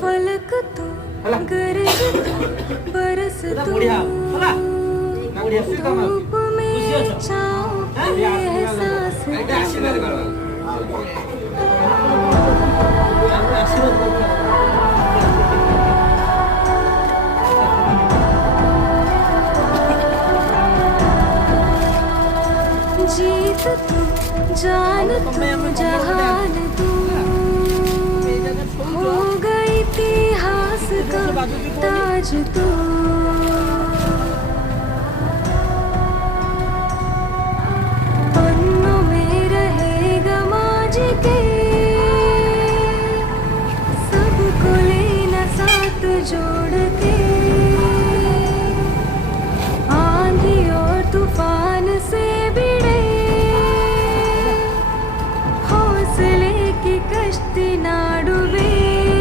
फलक तू गरज तू बरस तू धूप में छाँव पे एहसास जीत तू जान तू जहान तू हो गई इतिहास का ताज तू पन्नों में रहेगा माज के सबको लेना साथ जोड़ के